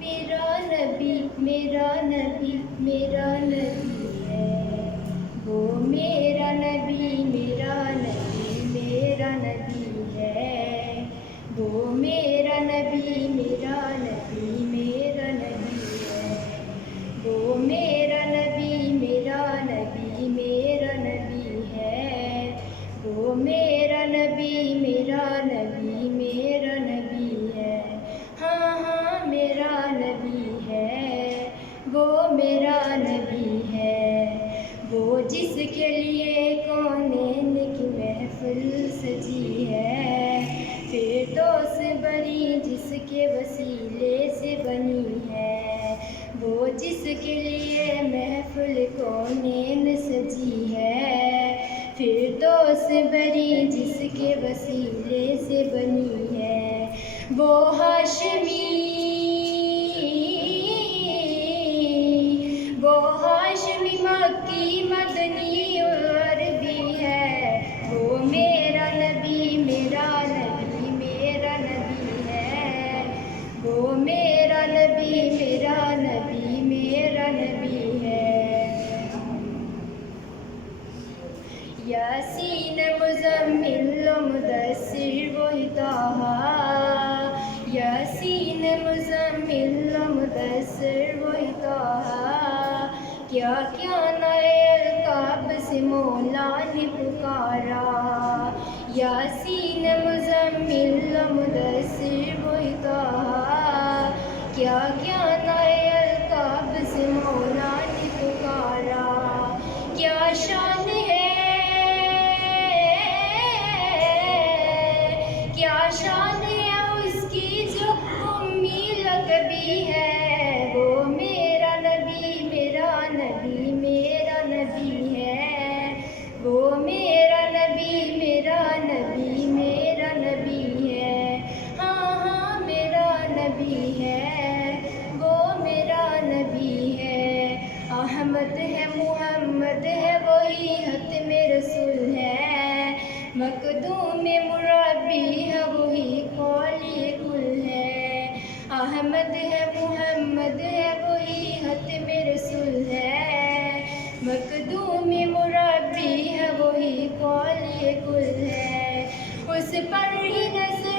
میرا نبی میرا نبی میرا نبی ہے، وہ میرا نبی میرا نبی میرا نبی ہے، وہ میرا نبی میرا نبی میرا نبی ہے، وہ میرا نبی میرا نبی میرا نبی ہے، وہ میرا نبی میرا نبی میرا نبی ہے، ہاں ہاں میرا نبی ہے، وہ میرا نبی ہے، وہ جس کے لیے کونین کی محفل سجی ہے، فردوس بنی جس کے وسیلے سے بنی ہے، وہ جس کے لیے محفل کونین سجی ہے، فردوس بری جس کے وسیلے سے بنی ہے، وہ ہاشمی مکی مدنی عربی ہے، وہ میرا نبی میرا نبی میرا نبی ہے، وہ میرا نبی میرا نبی میرا نبی ہے، یاسین مزمل و مدثر وہی طٰہٰ، یاسین مزمل و مدثر وہی طٰہٰ، کیا کیا نئے القاب سے مولا نے پکارا، یاسین مزمل و مدثر وہی طٰہٰ، کیا کیا نئے القاب سے مولا نے پکارا، کیا شان ہے کیا شان ہے اس کی جو امی لقبی ہے، وہ میرا نبی میرا نبی میرا نبی ہے، وہ میرا نبی میرا نبی میرا نبی ہے، ہاں ہاں میرا نبی ہے، وہ میرا نبی ہے، احمد ہے محمد ہے وہی ختم رسول ہے، مخدوم مربی ہے وہی قولی کل ہے، احمد ہے محمد ہے وہی ختم رسول ہے، مخدوم مربی ہے وہی قولی کل ہے، اس پر ہی نظر